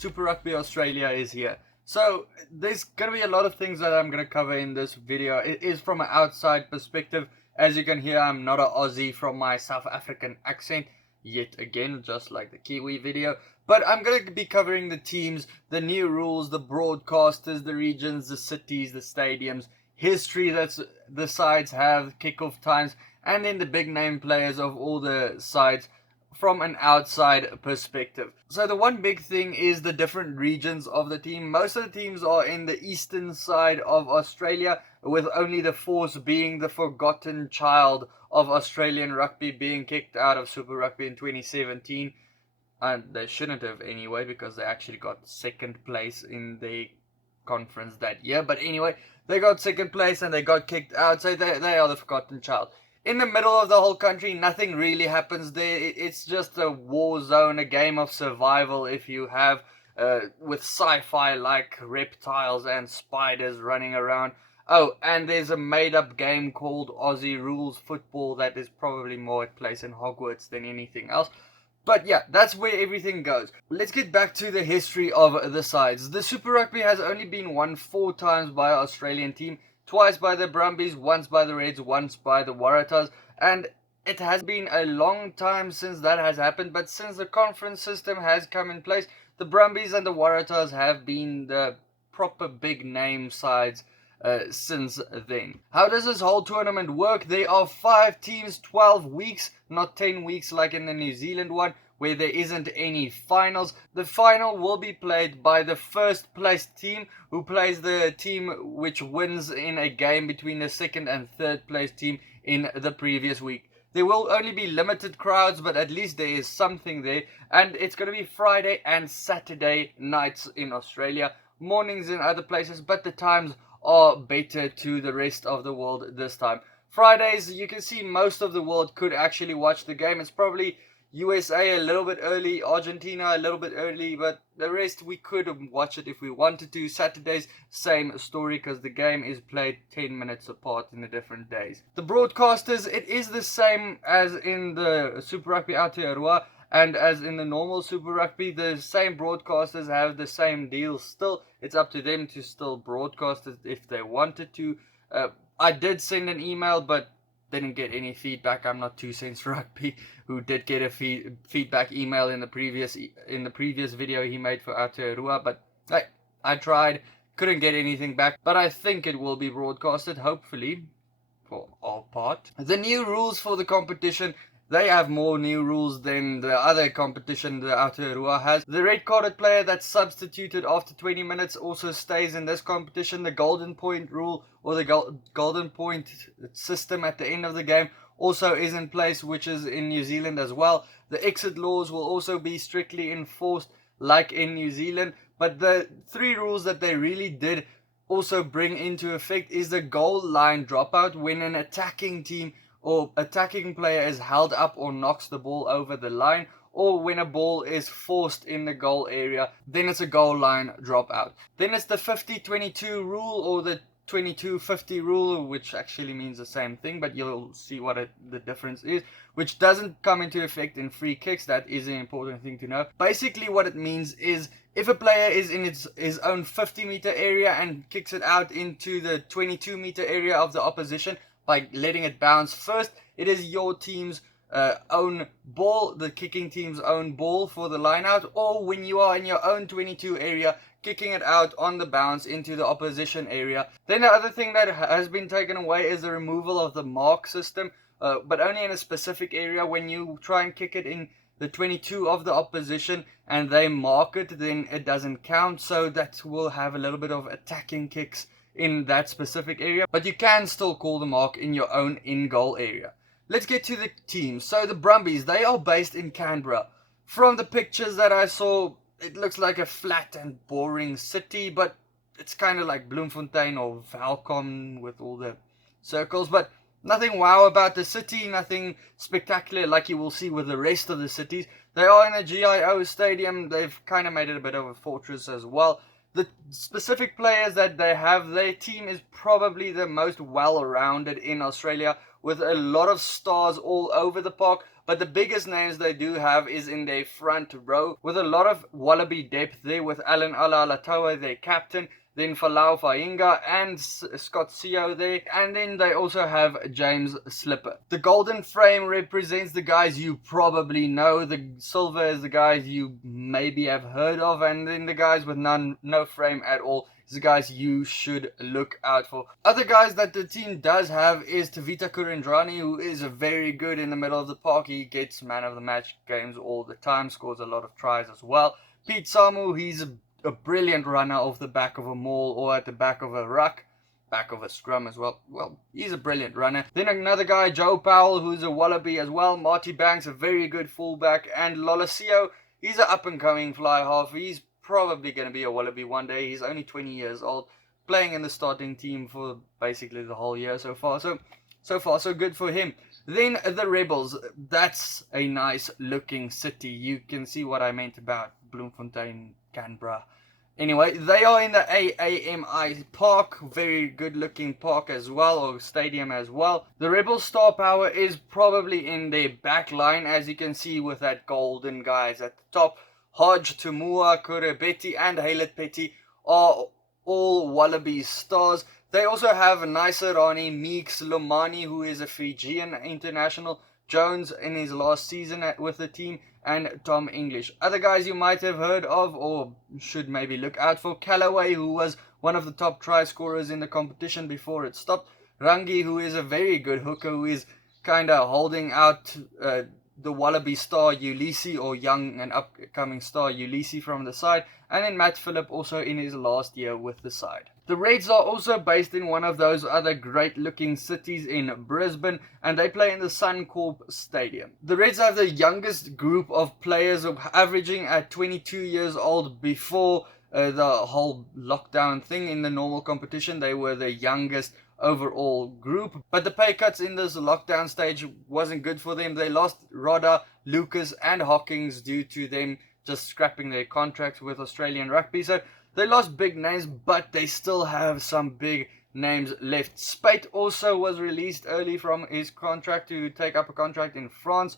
Super Rugby Australia is here. So there's going to be a lot of things that I'm going to cover in this video. It is from an outside perspective. As you can hear, I'm not an Aussie from my South African accent. Yet again, just like the Kiwi video. But I'm going to be covering the teams, the new rules, the broadcasters, the regions, the cities, the stadiums, history that the sides have, kickoff times, and then the big name players of all the sides from an outside perspective. So the one big thing is the different regions of the team. Most of the teams are in the eastern side of Australia, with only the Force being the forgotten child of Australian rugby, being kicked out of Super Rugby in 2017. And they shouldn't have anyway, because they actually got second place in the conference that year. But anyway, they got second place and they got kicked out, so they are the forgotten child. In the middle of the whole country, nothing really happens there. It's just a war zone, a game of survival, if you have, with sci-fi like reptiles and spiders running around. Oh, and there's a made-up game called Aussie Rules Football that is probably more at place in Hogwarts than anything else. But yeah, that's where everything goes. Let's get back to the history of the sides. The Super Rugby has only been won 4 times by an Australian team. Twice by the Brumbies, once by the Reds, once by the Waratahs. And it has been a long time since that has happened. But since the conference system has come in place, the Brumbies and the Waratahs have been the proper big name sides since then. How does this whole tournament work? There are 5 teams, 12 weeks, not 10 weeks like in the New Zealand one, where there isn't any finals. The final will be played by the first place team, who plays the team which wins in a game between the second and third place team in the previous week. There will only be limited crowds, but at least there is something there. And it's going to be Friday and Saturday nights in Australia, mornings in other places, but the times are better to the rest of the world this time. Fridays, you can see most of the world could actually watch the game. It's probably USA a little bit early, Argentina a little bit early, but the rest we could watch it if we wanted to. Saturdays, same story, because the game is played 10 minutes apart in the different days. The broadcasters, it is the same as in the Super Rugby Aotearoa and as in the normal Super Rugby. The same broadcasters have the same deal still. It's up to them to still broadcast it if they wanted to. I did send an email, but didn't get any feedback. I'm not 2 Cents Rugby, who did get a feedback email in the previous video he made for Aotearoa, but hey, I tried, couldn't get anything back. But I think it will be broadcasted, hopefully, for our part. The new rules for the competition. They have more new rules than the other competition the Aotearoa has. The red-carded player that's substituted after 20 minutes also stays in this competition. The golden point rule, or the golden point system at the end of the game, also is in place, which is in New Zealand as well. The exit laws will also be strictly enforced like in New Zealand. But the 3 rules that they really did also bring into effect is the goal line dropout. When an attacking team or attacking player is held up or knocks the ball over the line, or when a ball is forced in the goal area, then it's a goal line dropout. Then it's the 50-22 rule, or the 22-50 rule, which actually means the same thing, but you'll see what the difference is, which doesn't come into effect in free kicks. That is an important thing to know. Basically what it means is, if a player is in his own 50-meter area and kicks it out into the 22-meter area of the opposition, by letting it bounce first, it is your team's own ball, the kicking team's own ball for the line out. Or when you are in your own 22 area, kicking it out on the bounce into the opposition area. Then the other thing that has been taken away is the removal of the mark system, but only in a specific area. When you try and kick it in the 22 of the opposition and they mark it, then it doesn't count. So that will have a little bit of attacking kicks in that specific area, but you can still call the mark in your own in-goal area. Let's get to the teams. So the Brumbies, they are based in Canberra. From the pictures that I saw, it looks like a flat and boring city, but it's kind of like Bloemfontein or Welkom with all the circles, but nothing wow about the city, nothing spectacular like you will see with the rest of the cities. They are in a GIO stadium. They've kind of made it a bit of a fortress as well. The specific players that they have, their team is probably the most well-rounded in Australia, with a lot of stars all over the park. But the biggest names they do have is in their front row, with a lot of Wallaby depth there, with Alan Alalatoa, their captain, then Falau Fainga and Scott Seo there, and then they also have James Slipper. The golden frame represents the guys you probably know, the silver is the guys you maybe have heard of, and then the guys with no frame at all is the guys you should look out for. Other guys that the team does have is Tavita Kurendrani, who is very good in the middle of the park. He gets man of the match games all the time, scores a lot of tries as well. Pete Samu, he's a brilliant runner off the back of a maul or at the back of a ruck, back of a scrum as well. Well, he's a brilliant runner. Then another guy, Joe Powell, who's a Wallaby as well. Marty Banks, a very good fullback. And Lolasio, he's an up-and-coming fly half. He's probably going to be a Wallaby one day. He's only 20 years old, playing in the starting team for basically the whole year so far. So far, so good for him. Then the Rebels. That's a nice looking city. You can see what I meant about Bloemfontein, Canberra. Anyway, they are in the AAMI Park, very good looking park as well, or stadium as well. The Rebels' star power is probably in their back line, as you can see with that golden guys at the top. Hodge, Tumua, Kurebeti and Haylett Petty are all Wallaby stars. They also have Naisarani, Meeks, Lomani, who is a Fijian international, Jones in his last season with the team, and Tom English. Other guys you might have heard of or should maybe look out for: Callaway, who was one of the top try scorers in the competition before it stopped. Rangi, who is a very good hooker, who is kind of holding out the Wallaby star Ulysses, or young and upcoming star Ulysses from the side. And then Matt Phillip, also in his last year with the side. The Reds are also based in one of those other great looking cities in Brisbane, and they play in the Suncorp Stadium. The Reds have the youngest group of players, averaging at 22 years old. Before the whole lockdown thing in the normal competition, they were the youngest overall group, but the pay cuts in this lockdown stage wasn't good for them. They lost Rodda, Lucas and Hawkins due to them just scrapping their contracts with Australian rugby. So they lost big names, but they still have some big names left. Spate also was released early from his contract to take up a contract in France.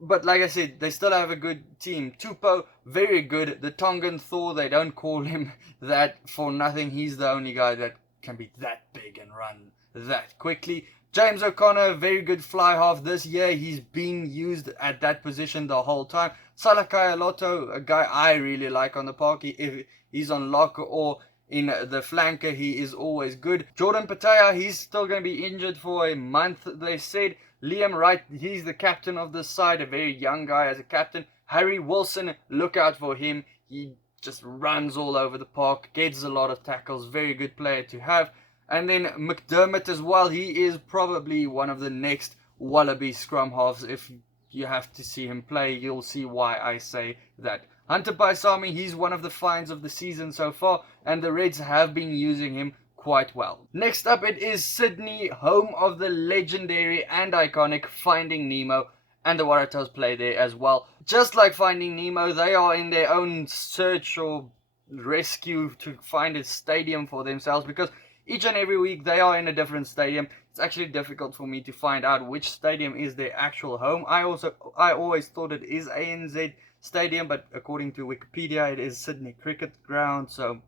But like I said, they still have a good team. Tupou, very good. The Tongan Thor, they don't call him that for nothing. He's the only guy that can be that big and run that quickly. James O'Connor, very good fly half this year. He's been used at that position the whole time. Salakai Lotto, a guy I really like on the park. If he's on lock or in the flanker, he is always good. Jordan Pattaya, he's still going to be injured for a month, they said. Liam Wright, he's the captain of this side, a very young guy as a captain. Harry Wilson, look out for him. He just runs all over the park, gets a lot of tackles, very good player to have. And then McDermott as well, he is probably one of the next Wallaby scrum halves. If you have to see him play, you'll see why I say that. Hunter Paisami, he's one of the finds of the season so far, and the Reds have been using him quite well. Next up, it is Sydney, home of the legendary and iconic Finding Nemo, and the Waratahs play there as well. Just like Finding Nemo, they are in their own search or rescue to find a stadium for themselves, because each and every week they are in a different stadium. It's actually difficult for me to find out which stadium is their actual home. I always thought it is ANZ Stadium, but according to Wikipedia it is Sydney Cricket Ground, so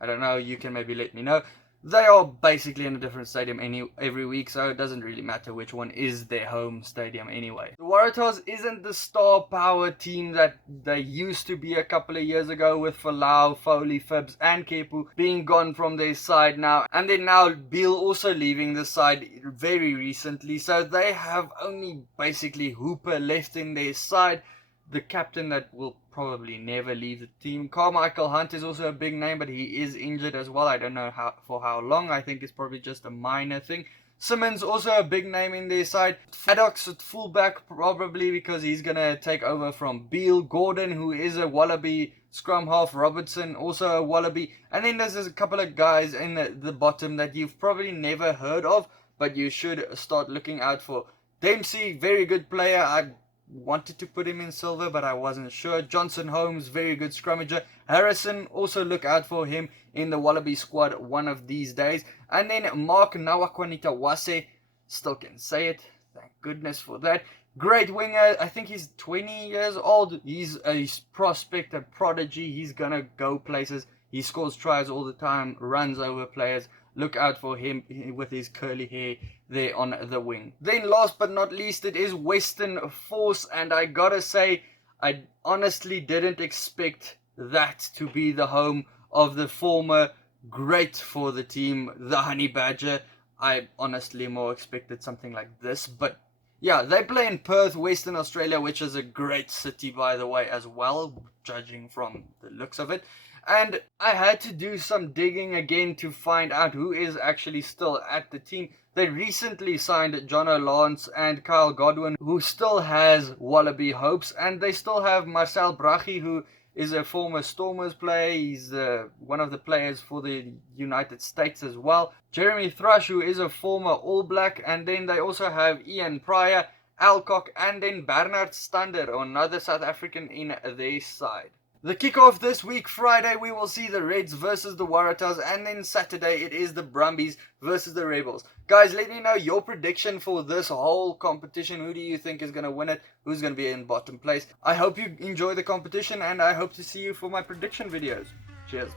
I don't know, you can maybe let me know. They are basically in a different stadium every week, so it doesn't really matter which one is their home stadium anyway. The Waratahs isn't the star power team that they used to be a couple of years ago, with Falau, Foley, Phibbs and Kepu being gone from their side now. And then now Beale also leaving the side very recently, so they have only basically Hooper left in their side, the captain that will probably never leave the team. Carmichael Hunt is also a big name, but he is injured as well. I don't know for how long. I think it's probably just a minor thing. Simmons, also a big name in their side. Maddox at fullback, probably because he's going to take over from Beale. Gordon, who is a Wallaby scrum half. Robertson, also a Wallaby. And then there's a couple of guys in the bottom that you've probably never heard of, but you should start looking out for. Dempsey, very good player. I wanted to put him in silver, but I wasn't sure. Johnson Holmes, very good scrummager. Harrison, also look out for him in the Wallaby squad one of these days. And then Mark Nawakwanita Wase, still can say it, thank goodness for that. Great winger. I think he's 20 years old. He's a prospect, a prodigy. He's gonna go places. He scores tries all the time, runs over players. Look out for him with his curly hair there on the wing. Then last but not least, it is Western Force, and I gotta say, I honestly didn't expect that to be the home of the former great for the team, the Honey Badger. I honestly more expected something like this, but yeah, they play in Perth, Western Australia, which is a great city, by the way, as well, judging from the looks of it. And I had to do some digging again to find out who is actually still at the team. They recently signed Jono Lance and Kyle Godwin, who still has Wallaby hopes, and they still have Marcel Brachy, who is a former Stormers player. He's one of the players for the United States as well. Jeremy Thrush, who is a former All Black, and then they also have Ian Pryor, Alcock, and then Bernard Stander, another South African in their side. The kickoff this week, Friday, we will see the Reds versus the Waratahs, and then Saturday it is the Brumbies versus the Rebels. Guys, let me know your prediction for this whole competition. Who do you think is going to win it? Who's going to be in bottom place? I hope you enjoy the competition, and I hope to see you for my prediction videos. Cheers.